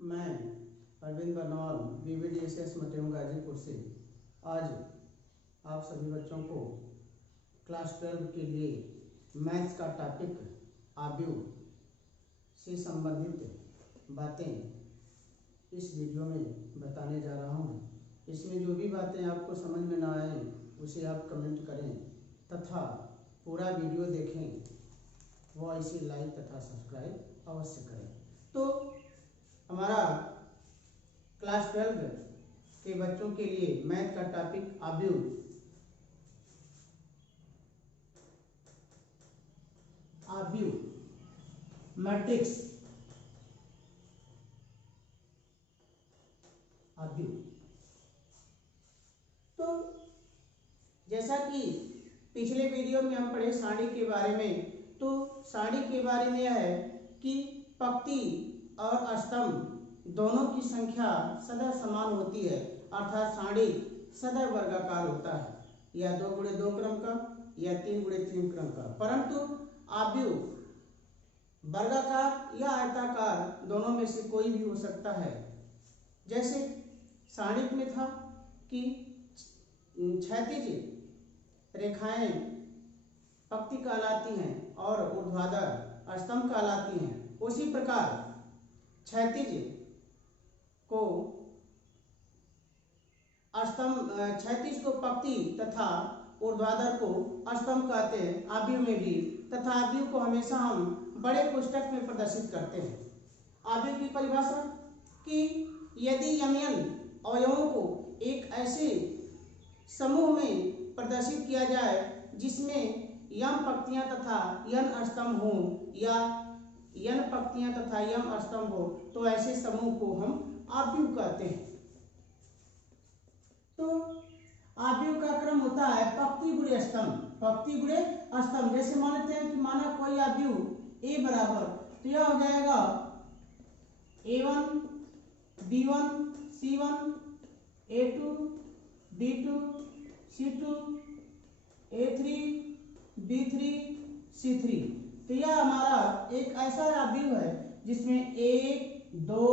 मैं अरविंद बरनौल BVDSS मटेम गाजीपुर से आज आप सभी बच्चों को क्लास 12 के लिए मैथ्स का टॉपिक आव्यूह से संबंधित बातें इस वीडियो में बताने जा रहा हूँ। इसमें जो भी बातें आपको समझ में ना आए उसे आप कमेंट करें तथा पूरा वीडियो देखें व इसे लाइक तथा सब्सक्राइब अवश्य करें। तो हमारा क्लास 12 के बच्चों के लिए मैथ का टॉपिक आव्यूह मैट्रिक्स आव्यूह। तो जैसा कि पिछले वीडियो में हम पढ़े सारणी के बारे में, तो सारणी के बारे में है कि पंक्ति और स्तंभ दोनों की संख्या सदैव समान होती है, अर्थात सारणी सदैव वर्गाकार होता है, या 2 गुणे 2 क्रम का या 3 गुणे 3 क्रम का। परंतु आव्यूह वर्गाकार या आयताकार दोनों में से कोई भी हो सकता है। जैसे सारणी में था कि क्षैतिज रेखाएं पंक्ति कहलाती हैं और ऊर्ध्वाधर स्तंभ कहलाती हैं, उसी प्रकार क्षैतिज को पंक्ति तथा ऊर्ध्वाधर को स्तंभ कहते हैं आव्यूह में भी, तथा आव्यूह को हमेशा हम बड़े कोष्ठक में प्रदर्शित करते हैं। आव्यूह की परिभाषा कि यदि यमन अवयवों को एक ऐसे समूह में प्रदर्शित किया जाए जिसमें यम पंक्तियां तथा यन स्तंभ हों या यन पंक्तियां तथा यम स्तंभ हो, तो ऐसे समूह को हम आव्यूह कहते हैं। तो आव्यूह का क्रम होता है पंक्ति गुणे स्तंभ, पंक्ति गुणे स्तंभ। जैसे मानते हैं कि माना कोई आव्यूह ए बराबर, तो यह हो जाएगा A1 B1 C1 A2 B2 C2 A3 B3 C3। तो यह हमारा एक ऐसा आव्यूह है जिसमें 1 2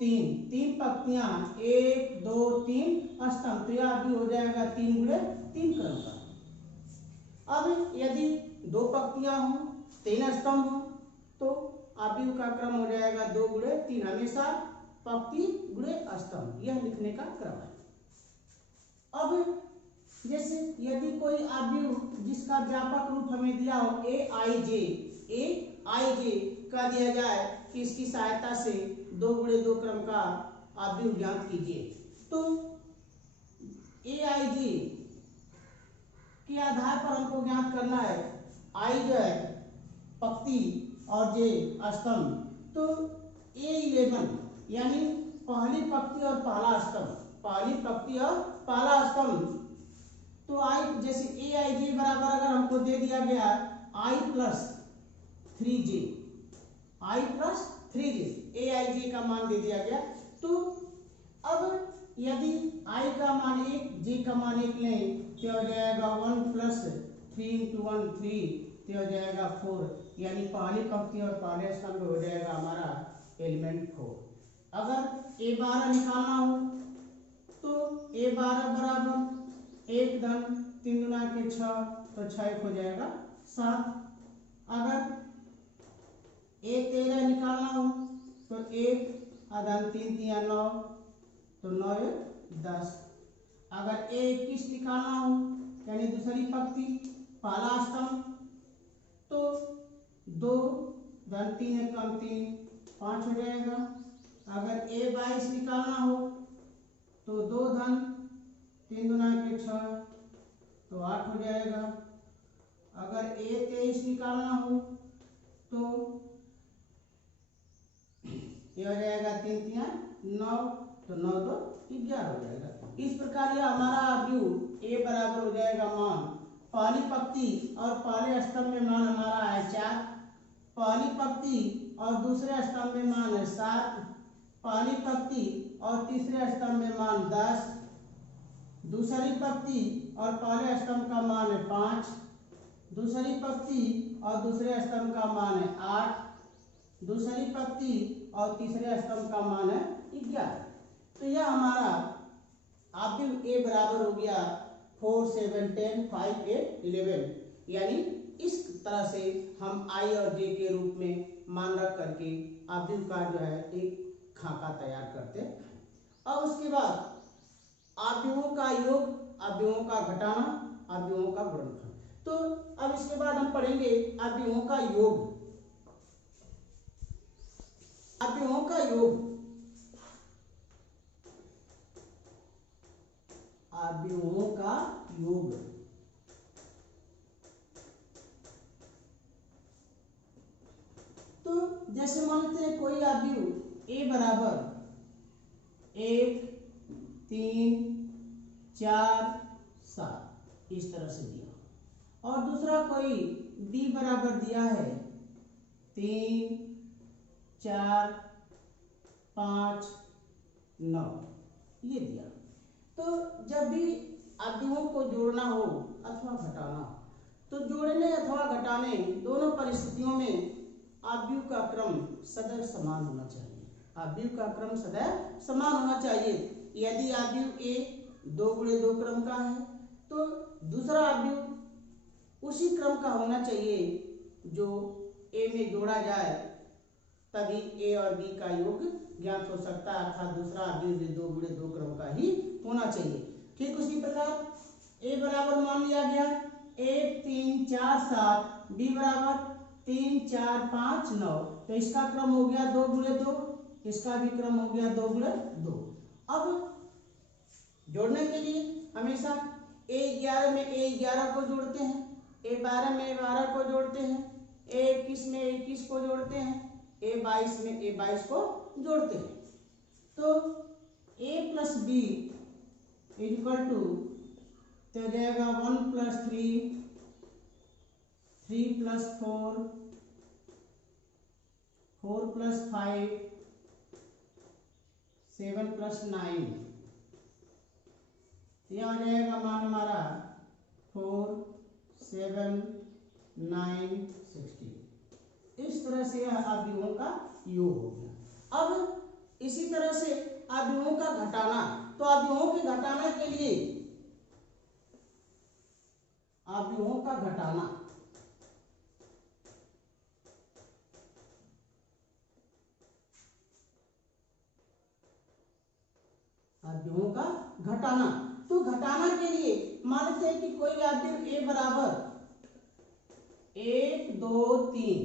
3 पंक्तियां 1 2 3 स्तंभ, तो यह आव्यूह हो जाएगा 3 गुणे 3 क्रम का। अब यदि 2 पंक्तियां हों 3 स्तंभ हों, तो आव्यूह का क्रम हो जाएगा 2 गुणे 3, हमेशा पंक्ति गुणे स्तंभ, यह लिखने का क्रम है। अब जैसे यदि कोई आव्यूह जिसका व्यापक रूप हमें दिया हो AIJ का दिया जाए कि इसकी सहायता से 2 गुणे 2 क्रम का आव्यूह ज्ञात कीजिए, तो AIJ के आधार पर हमको ज्ञात करना है। I जो है पंक्ति और J स्तंभ, तो A11 यानी पहली पंक्ति और पहला स्तंभ, पहली पंक्ति और पहला स्तंभ। तो I जैसे AIJ बराबर अगर हमको दे दिया गया I plus 3J, I plus 3J, AIJ का मान दे दिया गया। तो अब यदि I का मान 1 J का मान 1 लें, तो हो जाएगा 1 प्लस 3 × 1 3, तो हो जाएगा 4, यानी पहली पंक्ति और पहले स्तंभ हो जाएगा हमारा एलिमेंट 4। अगर A12 निकालना हो, तो A12 बराबर 1 धन 3 गुना के 6, तो 6 हो जाएगा 7। अगर A13 निकालना हो, तो 1 धन 3 3 9, तो 9 10। अगर A21 निकालना हो, यानी दूसरी पंक्ति पहला स्तंभ, तो 2 धन 3 1 3 5 हो जाएगा। अगर A22 निकालना हो, तो 2 धन 3 गुना के 6, तो 8 हो जाएगा। अगर A23 निकालना हो, तो यह हो जाएगा 3 3 9, तो 9 2 11 हो जाएगा। इस प्रकार यह हमारा आव्यूह A बराबर हो जाएगा मान पहली पंक्ति और पहले स्तंभ में मान हमारा है 4, पहली पंक्ति और दूसरे स्तंभ में मान है 7, पहली पंक्ति और तीसरे स्तंभ में मान 10, दूसरी पंक्ति और पहले स्तंभ का मान है 5, दूसरी पंक्ति और दूसरे स्तंभ का मान है 8, दूसरी पंक्ति और तीसरे स्तंभ का मान है 11। तो यह हमारा आव्यूह ए बराबर हो गया 4, 7, 10, 5, 8, 11। यानी इस तरह से हम आई और जे के रूप में मान रख करके आव्यूह का जो है एक खाका तैयार करते हैं। और उसके बाद आव्यूहों का योग, आव्यूहों का घटाना, आव्यूहों का गुणनफल। तो अब इसके बाद हम पढ़ेंगे आव्यूहों का योग। आव्यूहों का योग, आव्यूहों का योग। तो जैसे मानते हैं कोई आव्यूह ए बराबर 1, 3, 4, 7 इस तरह से दिया, और दूसरा कोई बी बराबर दिया है 3, 4, 5, 9 ये दिया। तो जब भी आव्यूहों को जोड़ना हो अथवा घटाना हो, तो जोड़ने अथवा घटाने दोनों परिस्थितियों में आव्यूह का क्रम सदैव समान होना चाहिए। आव्यूह का क्रम सदैव समान होना चाहिए। यदि आव्यूह ए 2 × 2 क्रम का है, तो दूसरा आव्यूह उसी क्रम का होना चाहिए जो ए में जोड़ा जाए, तभी ए और बी का योग ज्ञात हो सकता है, अर्थात दूसरा आव्यूह भी 2 × 2 क्रम का ही होना चाहिए। ठीक उसी प्रकार ए बराबर मान लिया गया 1, 3, 4, 7, बी बराबर 3, 4, 5, 9। तो इसका क्रम हो गया 2 × 2, इसका भी क्रम हो गया 2 × 2। अब जोड़ने के लिए हमेशा A11 में A11 को जोड़ते हैं, A12 में A12 को जोड़ते हैं, A21 में A21 को जोड़ते हैं, A22 में A22 को जोड़ते हैं। तो A + B = तो जाएगा 1 + 3, 3 + 4, 4 + 5, 7 + 9। यह हो जाएगा मान हमारा 4, 7, 9, 16। इस तरह से यह आव्यूहों का योग हो गया। अब इसी तरह से आव्यूहों का घटाना, तो आव्यूहों के घटाना के लिए आव्यूहों का घटाना, आव्यूहों का घटाना, तो घटाना के लिए मान लेते हैं कि कोई आव्यूह ए बराबर 1, 2, 3,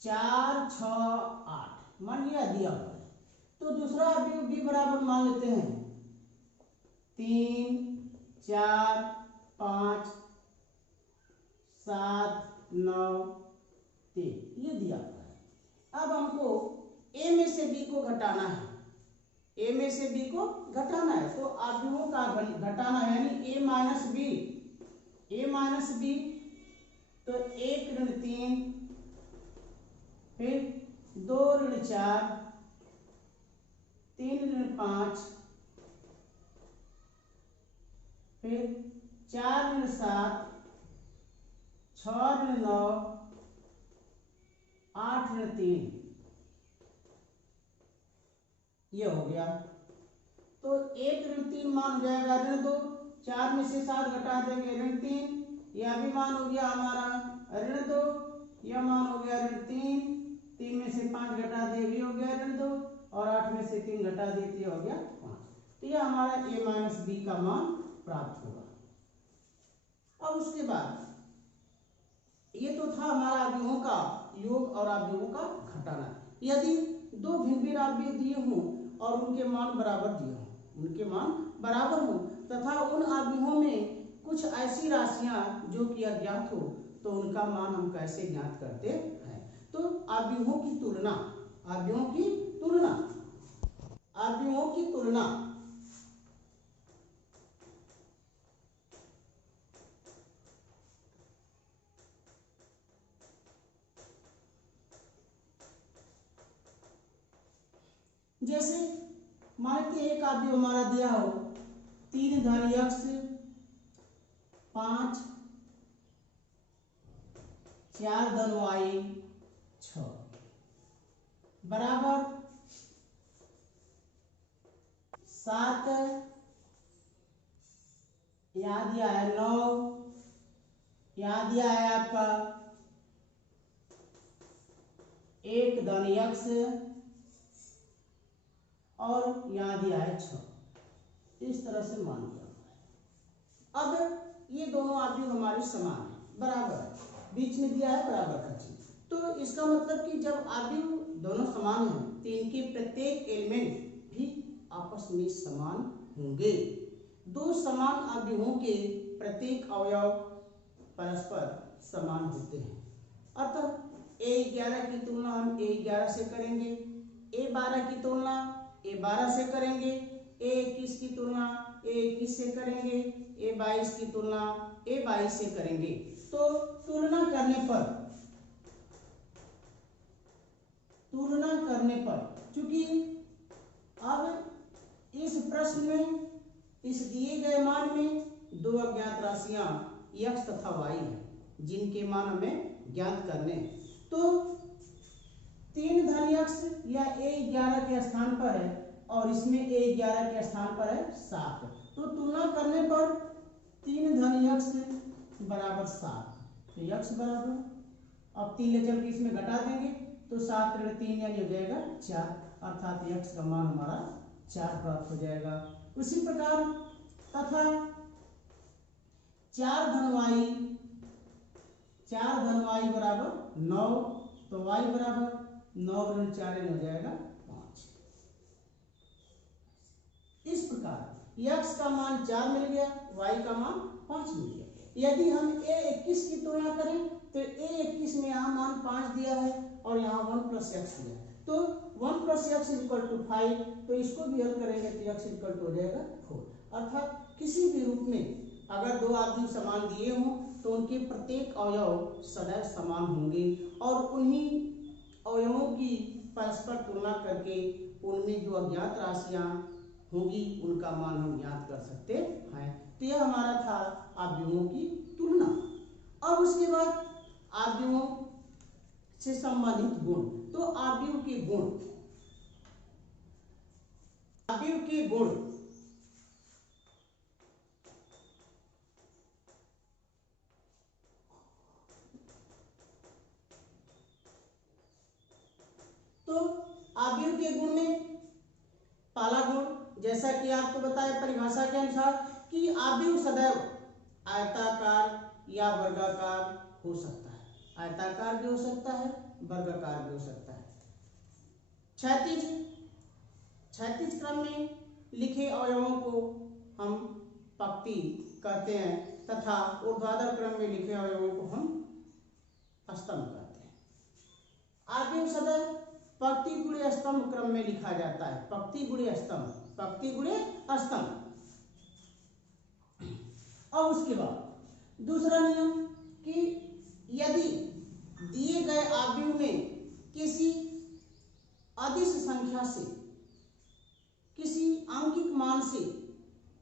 4, 6, 8 मान लिया दिया हुआ है। तो दूसरा आव्यूह बी बराबर मान लेते हैं 3, 4, 5, 7, 9, 3 ये दिया हुआ है। अब हमको ए में से बी को घटाना है, ए में से बी को घटाना है। तो आव्यूहों का घटाना यानी ए माइनस बी, तो 1 ऋण 3, फिर 2 ऋण 4, 3 ऋण 5, फिर 4 ऋण 7, 6 ऋण 9, 8 ऋण 3 ये हो गया। तो 1 ऋण 3 मान हो जाएगा ऋण 2, 4 में से 7 घटा देंगे ऋण 3, यह भी मान हो गया हमारा ऋण 2, यह मान हो गया ऋण 3, 3 में से 5 घटा दिए भी हो गया ऋण 2, और 8 में से 3 घटा दिए हो गया 5। तो यह हमारा a माइनस बी का मान प्राप्त होगा। अब उसके बाद ये तो था हमारा आव्यूहों का योग और आव्यूहों का घटाना। यदि दो भिन्न भिन्न आव्यूह दिए हों और उनके मान बराबर दिए हों, उनके मान बराबर हों तथा उन आव्यूहों में कुछ ऐसी राशियां जो कि अज्ञात हो, तो उनका मान हम कैसे ज्ञात करते हैं। तो आव्यूहों की तुलना, आव्यूहों की तुलना, आव्यूहों की तुलना जैसे मानते हैं एक आव्यूह हमारा दिया हो 3 धन x 5 4 धन y 6, बराबर 7, यहाँ दिया है 9, यहाँ दिया है आपका 1 धन x और यहाँ दिया है 6। इस तरह से मान दिया हुआ है। अब ये दोनों आव्यूह हमारे समान है, बराबर है, बीच में दिया है बराबर का चिन्ह। तो इसका मतलब कि जब आव्यूह दोनों समान हैं तो इनके प्रत्येक एलिमेंट भी आपस में समान होंगे। दो समान आव्यूहों के प्रत्येक अवयव परस्पर समान होते हैं। अतः A11 की तुलना हम A11 से करेंगे, A12 की तुलना A12 से करेंगे, A21 की तुलना A21 से करेंगे, A22 की तुलना A22 से करेंगे। तो तुलना करने पर चूंकि अब इस प्रश्न में इस दिए गए मान में दो अज्ञात राशियां x तथा y है जिनके मान हमें ज्ञात करने हैं। तो 3 धन x या A11 के स्थान पर है और इसमें A11 के स्थान पर है 7। तो तुलना करने पर 3 धन x बराबर 7, तो x बराबर, अब 3 ले चल के इसमें घटा देंगे तो 7 ऋण 3 यानी हो जाएगा 4, अर्थात x का मान हमारा 4 प्राप्त हो जाएगा। उसी प्रकार तथा 4 धन y बराबर 9, तो y बराबर 9 ऋण 4 हो जाएगा 5। इस प्रकार x का मान 4 मिल गया, y का मान 5 मिल गया। यदि हम A21 की तुलना करें तो A21 में यहाँ मान 5 दिया है और यहाँ 1 + x दिया है, तो 1 + x = 5, तो इसको भी हल करेंगे तो x = हो जाएगा 4। अर्थात किसी भी रूप में अगर दो आव्यूह समान दिए हों तो उनके प्रत्येक अवयव सदैव समान होंगे और उन्हीं अवयवों की परस्पर तुलना करके उनमें जो अज्ञात राशियां होंगी उनका मान हम ज्ञात कर सकते हैं। तो यह हमारा था आव्यूहों की तुलना। अब उसके बाद आव्यूहों से संबंधित गुण। तो आव्यूह के गुण, तो आव्यूह के गुण में पहला गुण जैसा कि आपको बताया परिभाषा के अनुसार कि आव्यूह सदैव आयताकार या वर्गाकार हो सकता है, आयताकार भी हो सकता है, वर्गाकार भी हो सकता है। क्षैतिज क्रम में लिखे अवयवों को हम पंक्ति कहते हैं तथा ऊर्ध्वाधर क्रम में लिखे अवयवों को हम स्तंभ कहते हैं। आव्यूह सदैव पंक्ति गुणे स्तंभ क्रम में लिखा जाता है, पंक्ति गुणे स्तंभ। और उसके बाद दूसरा नियम कि यदि दिए गए आव्यूह में किसी अदिश संख्या से, किसी आंकिक मान से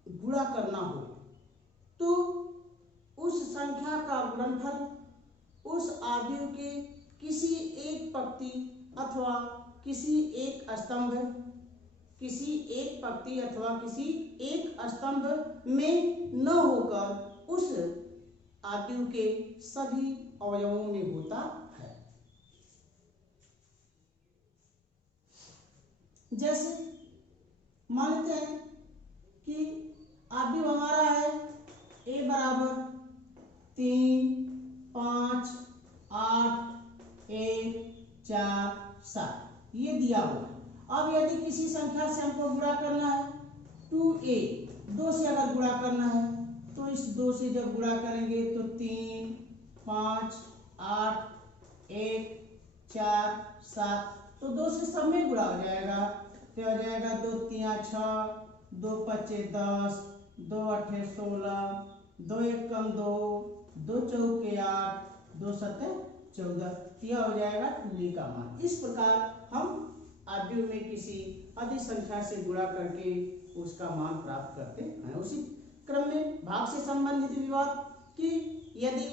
गुणा करना हो तो उस संख्या का गुणनफल उस आव्यूह के किसी एक पंक्ति अथवा किसी एक स्तंभ, किसी एक पंक्ति अथवा किसी एक स्तंभ में न होकर उस आव्यूह के सभी अवयवों में होता है। जैसे मान लेते हैं कि आव्यूह हमारा है a बराबर 3, 5, 8, 1, 4, 7, ये दिया हुआ है। अब यदि किसी संख्या से हमको गुणा करना है 2a, 2 से अगर गुणा करना है तो इस 2 से जब गुणा करेंगे तो 3, 5, 8, 1, 4, 7, तो 2 से सब में गुणा हो जाएगा, तो हो जाएगा 2 3 6, 2 5 10, 2 8 16, 2 1 2, 2 4 8, 2 7 14, यह हो जाएगा 2 का मान। इस प्रकार हम आव्यूह में किसी अधिक संख्या से गुणा करके उसका मान प्राप्त करते हैं। उसी क्रम में भाग से संबंधित विवाद कि यदि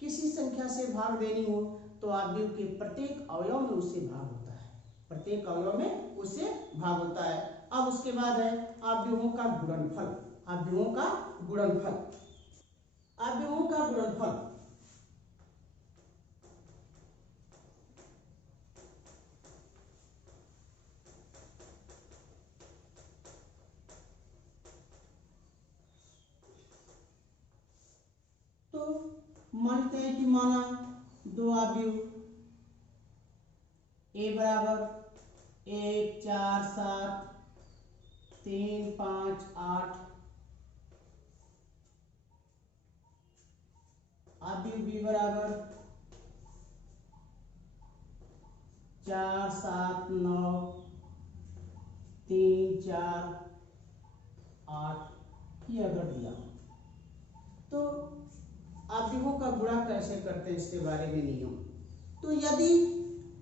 किसी संख्या से भाग देनी हो तो आव्यूह के प्रत्येक अवयव में उससे भाग होता है, प्रत्येक अवयव में उससे भाग होता है। अब उसके बाद है अवयवों का गुणनफल। अवयवों का गुणनफल, अवयवों का गुणनफल तो मानते हैं कि माना दो अवयव ए बराबर 1 4 7 3 5 8, अवयव बी बराबर 4 7 9 3 4 8 की अगर दिया तो अवयवों का गुणा कैसे करते हैं इसके बारे में नियम। तो यदि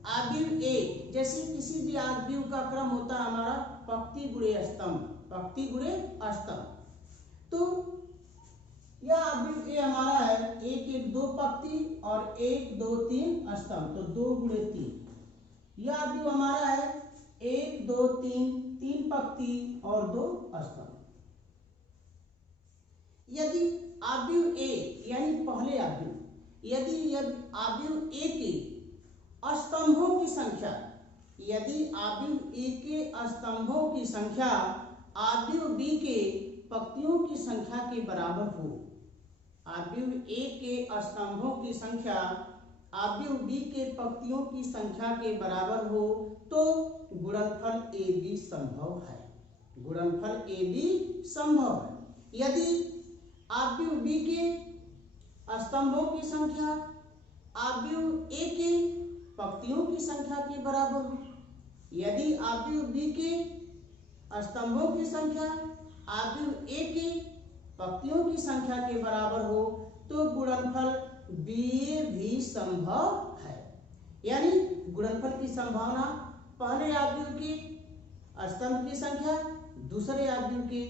अवयव ए, जैसे किसी भी अवयव का क्रम होता है हमारा पंक्ति गुणे स्तंभ, पंक्ति गुणे स्तंभ, तो यह अवयव ए हमारा है 1 1 2 पंक्ति और 1 2 3 स्तंभ, तो 2 गुणे 3। यह अवयव हमारा है 1 2 3 3 पंक्ति और 2 स्तंभ। यदि अवयव ए यानी पहले अवयव, यदि अवयव ए के स्तंभों की संख्या, यदि अवयव ए के स्तंभों की संख्या अवयव बी के पंक्तियों की संख्या के बराबर हो, अवयव ए के स्तंभों की संख्या अवयव बी के पंक्तियों की संख्या के बराबर हो, तो गुणनफल ए बी संभव है। गुणनफल ए बी संभव है। यदि अवयव बी के स्तंभों की संख्या अवयव ए के पंक्तियों की संख्या के बराबर हो, यदि अवयव बी के स्तंभों की संख्या अवयव ए के पंक्तियों की संख्या के बराबर हो, तो गुणनफल बी भी संभव है। यानी गुणनफल की संभावना पहले अवयव के स्तंभ की संख्या दूसरे अवयव के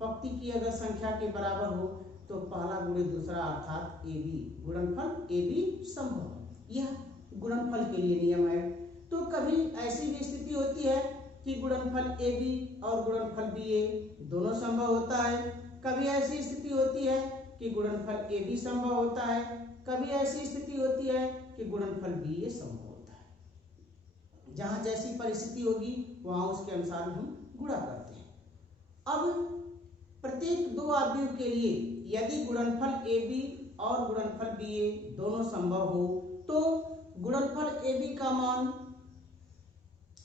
पंक्ति की अगर संख्या के बराबर हो, तो पहला गुणे दूसरा अर्थात ए बी, गुणनफल ए बी संभव है। यह गुणनफल के लिए नियम है। तो कभी ऐसी भी स्थिति होती है कि गुणनफल ए बी और गुणनफल बी ए दोनों संभव होता है। कभी ऐसी स्थिति होती है कि गुणनफल ए बी संभव होता है, कभी ऐसी स्थिति होती है कि गुणनफल बी ए संभव होता है। जहां जैसी परिस्थिति होगी वहां उसके अनुसार हम गुणा करते हैं। अब प्रत्येक दो अवयव के लिए यदि गुणनफल ए बी और गुणनफल बी ए दोनों संभव हो, तो गुणनफल ए बी का मान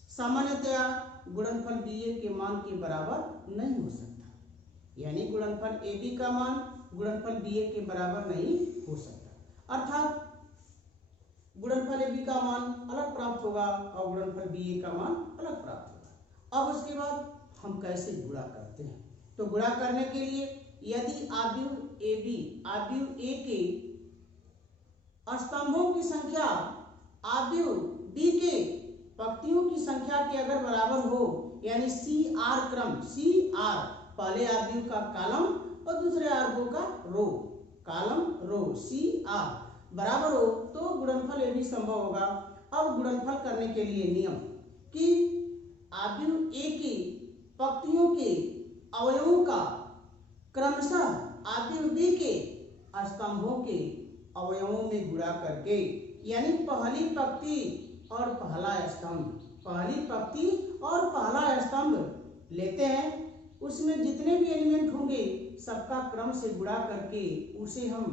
सामान्यतया गुणनफल बी ए के मान के बराबर नहीं हो सकता। यानी गुणनफल ए बी का मान गुणनफल बी ए के बराबर नहीं हो सकता, अर्थात गुणनफल ए बी का मान अलग प्राप्त होगा और गुणनफल बी ए का मान अलग प्राप्त होगा। अब उसके बाद हम कैसे गुणा करते हैं। तो गुणा करने के लिए यदि अवयव ए बी अवयव ए के स्तंभों की संख्या अवयव बी के पंक्तियों की संख्या के अगर बराबर हो, यानी सी आर क्रम, सी आर पहले अवयव का कॉलम और दूसरे अवयव का रो, कॉलम रो सी आर बराबर हो, तो गुणनफल ए बी संभव होगा। अब गुणनफल करने के लिए नियम कि अवयव ए की पंक्तियों के अवयवों का क्रमशः अवयव बी के स्तंभों के अवयवों में गुणा करके, यानी पहली पंक्ति और पहला स्तंभ, पहली पंक्ति और पहला स्तंभ लेते हैं, उसमें जितने भी एलिमेंट होंगे सबका क्रम से गुणा करके उसे हम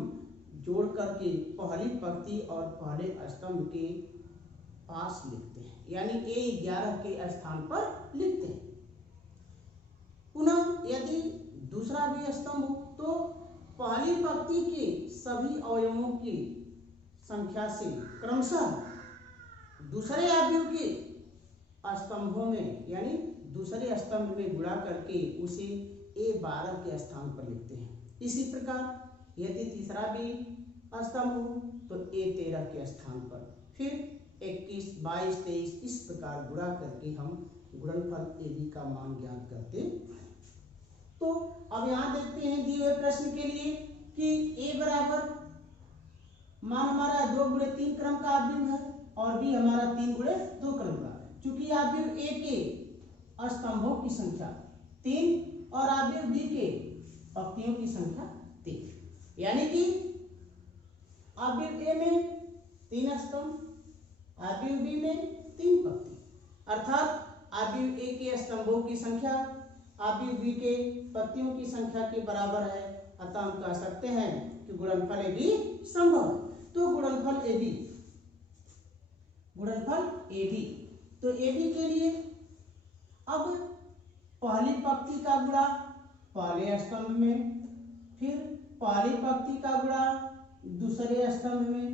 जोड़ करके पहली पंक्ति और पहले स्तंभ के पास लिखते हैं, यानी A11 के स्थान पर लिखते हैं। पुनः यदि दूसरा भी स्तंभ हो, तो पहली पंक्ति के सभी अवयवों की संख्या से क्रमशः दूसरे अवयव के स्तंभों में, यानी दूसरे स्तंभ में गुणा करके उसे A12 के स्थान पर लिखते हैं। इसी प्रकार यदि तीसरा भी स्तंभ हो तो A13 के स्थान पर, फिर 21, 22, 23 इस प्रकार गुणा करके हम गुणनफल ए बी का मान ज्ञात करते हैं। तो अब यहाँ देखते हैं दिए हुए प्रश्न के लिए कि A बराबर मान हमारा 2 गुणे 3 क्रम का अवयव है और B हमारा 3 गुणे 2 क्रम का है। चूंकि आव्यूह ए के स्तंभों की संख्या 3 और आव्यूह बी के पंक्तियों की संख्या 3, यानी कि आव्यूह ए में 3 स्तंभ, आव्यूह बी में 3 पंक्ति, अर्थात आव्यूह ए के स्तंभों की संख्या आव्यूह बी के पंक्तियों की संख्या के बराबर है। अतः हम कह सकते हैं कि गुणनफल ए बी संभव है। तो गुणनफल ए बी, तो ए बी के लिए अब पहली पंक्ति का गुणा पहले स्तंभ में, फिर पहली पंक्ति का गुणा दूसरे स्तंभ में,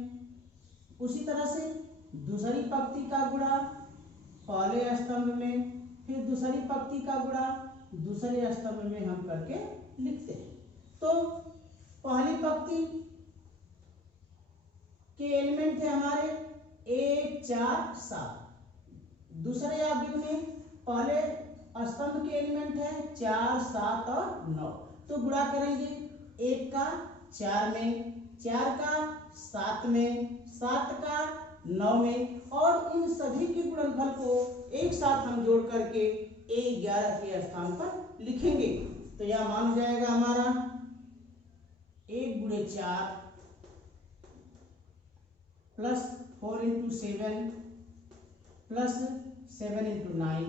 उसी तरह से दूसरी पंक्ति का गुणा पहले स्तंभ में, फिर दूसरी पंक्ति का गुणा दूसरे स्तंभ में हम करके लिखते हैं। तो पहली पंक्ति के एलिमेंट थे हमारे 1 4 7, दूसरे आव्यूह में पहले स्तंभ के एलिमेंट है 4 7 और 9। तो गुणा करेंगे 1 का 4 में, 4 का 7 में, 7 का 9 में, और इन सभी के गुणनफल को एक साथ हम जोड़ करके A11 के स्थान पर लिखेंगे। तो यह मान हो जाएगा हमारा 1 गुणे 4 प्लस 4 इंटू 7 प्लस 7 इंटू 9।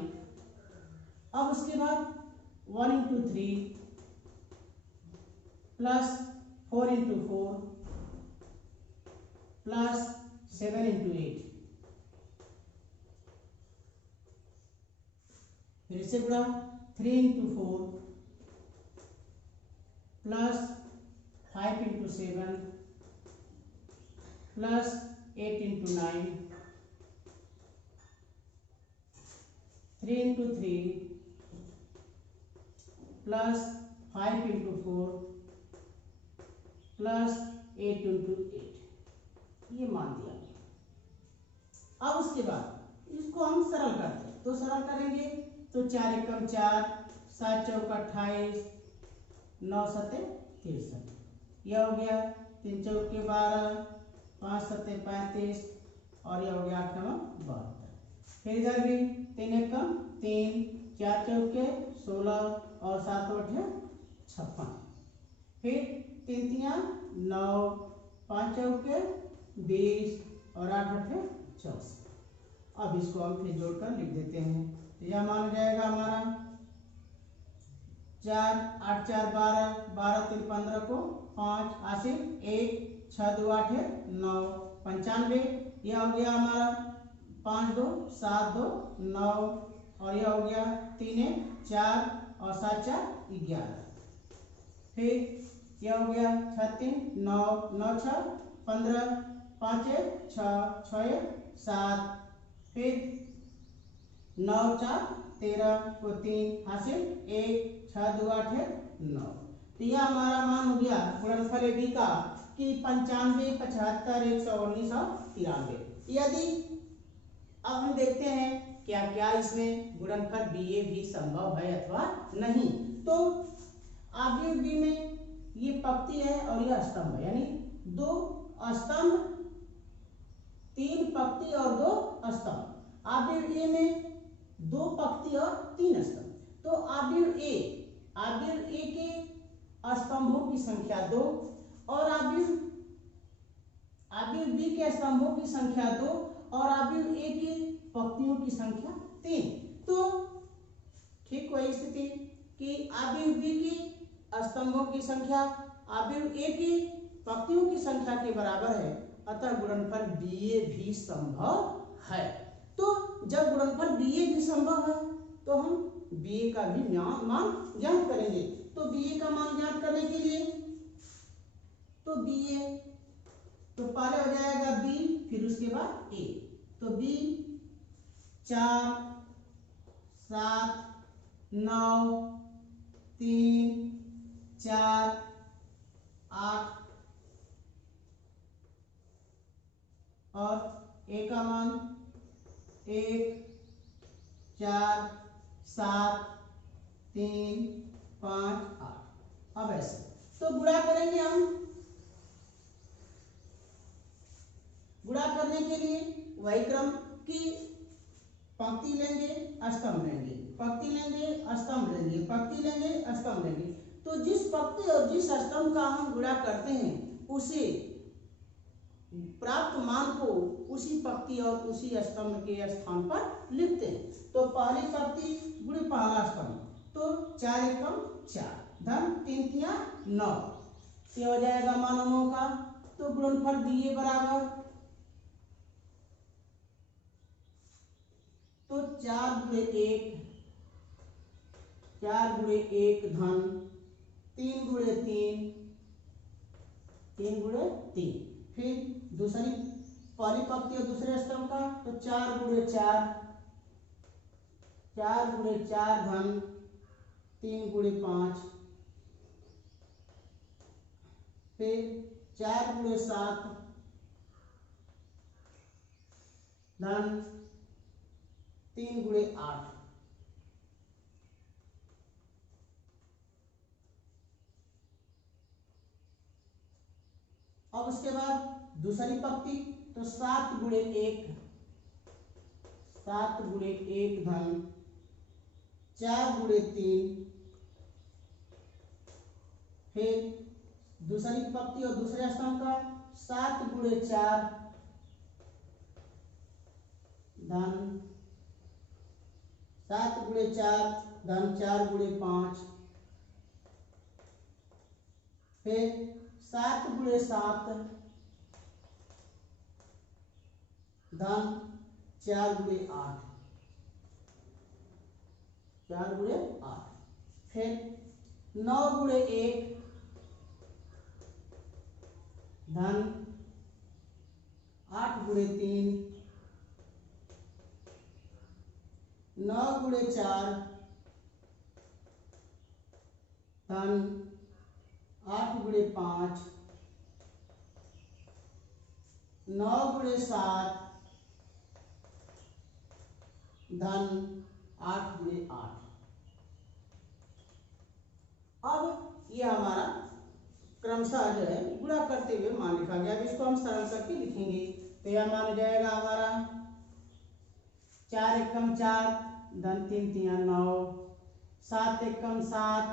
अब उसके बाद 1 into 3 plus 4 into 4 plus 7 into 8। फिर से गुणा 3 into 4 plus 5 into 7 plus 8 into 9, 3 into 3 plus 5 into 4 plus 8 into 8, ये मान दिया। अब उसके बाद इसको हम सरल करते हैं। तो सरल करेंगे तो 4 एकम 4, 7 चौका 28, 9 सते 63, यह हो गया 3 चौके 12, 5 सते 35, और यह हो गया 8 9 72। फिर इधर भी 3 एकम 3, 4 चौके 16 और 7 8 56, फिर 3 3 9, 5 चौके 20 और 8 8 64। अब इसको हम फिर जोड़कर लिख देते हैं। तो यह मान जाएगा हमारा 4 8 4 12, 12 3 15 को 5 80 1 6 2 8 9 95, यह हो गया हमारा 5 2 7 2 9, और यह हो गया 3 1 4 और 7 4 11। फिर यह हो गया 6 3 9 9 6 15, 5 1 6 6 1 7, फिर 9 4 13 को 3 हासिल 1 6 2 8 9। तो यह हमारा मान हो गया गुणनफल ए बी का कि 95 75 119 और 93। यदि अब हम देखते हैं क्या क्या इसमें गुणनफल बी ए भी संभव है अथवा नहीं। तो आव्यूह बी में ये पंक्ति है और यह स्तंभ है, यानी 2 स्तंभ 3 पंक्ति और 2 स्तंभ। आव्यूह ए में 2 पंक्ति और 3 स्तंभ। तो आव्यूह ए के स्तंभों की संख्या 2 और आव्यूह बी के स्तंभों की संख्या 2 और आव्यूह ए की पंक्तियों की संख्या 3। तो ठीक वही स्थिति कि आव्यूह बी की स्तंभों की संख्या आव्यूह ए की पंक्तियों की संख्या के बराबर है, अतः गुणनफल बी ए भी संभव है। तो जब गुणनफल बी ए भी संभव है तो हम बी ए का भी मान ज्ञात करेंगे। तो बी ए का मान ज्ञात करने के लिए तो बी ए तो पहले हो जाएगा बी, फिर उसके बाद ए। तो बी 4 7 9 3 4 8 और ए का मान 1 4 7 3 5 8। अब ऐसे तो गुणा करेंगे हम। गुणा करने के लिए वही क्रम की पंक्ति लेंगे स्तंभ लेंगे, पंक्ति लेंगे स्तंभ लेंगे, पंक्ति लेंगे स्तंभ लेंगे। तो जिस पंक्ति और जिस स्तंभ का हम गुणा करते हैं उसे प्राप्त मान को उसी पंक्ति और उसी स्तंभ के स्थान पर लिखते हैं। तो पहली पंक्ति गुणे पहला स्तंभ, तो 4 एकम 4 धन 3 तिया 9, ये हो जाएगा मान 9 का। तो गुणनफल BA बराबर, तो 4 गुणे 1 धन 3 गुणे 3 3 गुणे 3। फिर दूसरी पहली पंक्ति और दूसरे स्तंभ का, तो 4 गुणे 4 धन 3 गुणे 5। फिर 4 गुणे 7 धन 3 गुणे 8। अब उसके बाद दूसरी पंक्ति, तो 7 गुणे 1 धन 4 गुणे 3। फिर दूसरी पंक्ति और दूसरे स्तंभ का, 7 गुणे 4 धन 4 गुणे 5। फिर 7 गुणे 7 धन 4 गुणे 8। फिर 9 गुणे 1 धन 8 गुणे 3। 9 गुणे 4 धन 8 गुणे 5। 9 गुणे 7 धन 8 गुणे 8। अब यह हमारा क्रमशः जो है गुणा करते हुए मान लिखा गया। अब इसको हम सरल करके लिखेंगे, तो यह मान हो जाएगा हमारा 4 एकम 4 धन 3 तिया 9, 7 एकम 7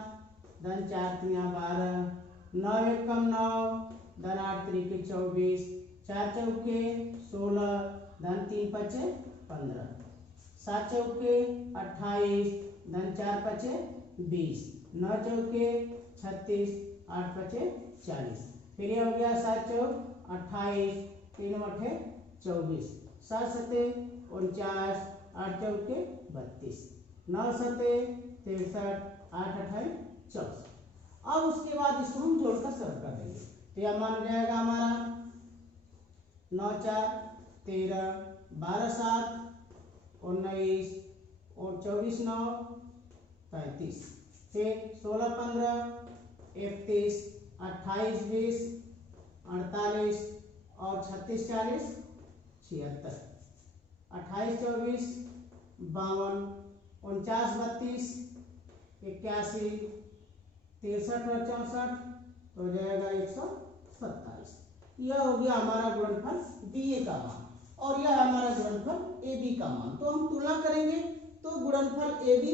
धन 4 तिया 12, 9 एकम 9 धन 8 त्रिके 24, 4 चौके 16 धन 3 पचे 15, 7 चौके 28 धन 4 पचे 20, 9 चौके 36 8 पचे 40। फिर ये हो गया 7 चौक 28 3 मठे 24, 7 सते 49 8 चौके 32, 9 सते 63 8 अठाई 24। अब उसके बाद इसको हम जोड़कर सरल कर देंगे, तो यह मान जाएगा हमारा 9 4 13 12 7 19 और 24 9 35। फिर 16 15 31 28 20 48 और 36 40 76, 28 24 52 49 32 81 63 और 64 हो जाएगा 127। यह हो गया हमारा गुणनफल BA का मान और यह हमारा गुणनफल AB का मान। तो हम तुलना करेंगे तो गुणनफल AB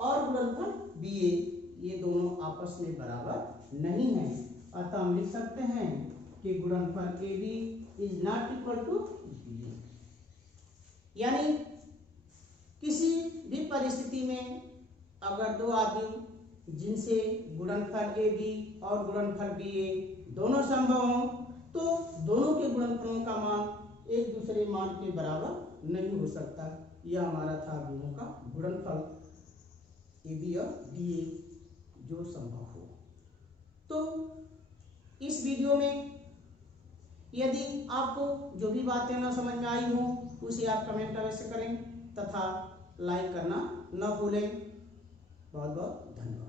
और गुणनफल BA ये दोनों आपस में बराबर नहीं है, अतः हम लिख सकते हैं कि गुणनफल AB is not equal to BA। यानी किसी भी परिस्थिति में अगर दो आदमी जिनसे गुणनफल AB और गुणनफल BA दोनों संभव हों तो दोनों के गुणनफलों का मान एक दूसरे मान के बराबर नहीं हो सकता। यह हमारा था दोनों का गुणनफल AB और BA जो संभव हो। तो इस वीडियो में यदि आपको जो भी बातें न समझ में आई हो उसे आप कमेंट अवश्य करें तथा लाइक करना न भूलें। बहुत बहुत धन्यवाद।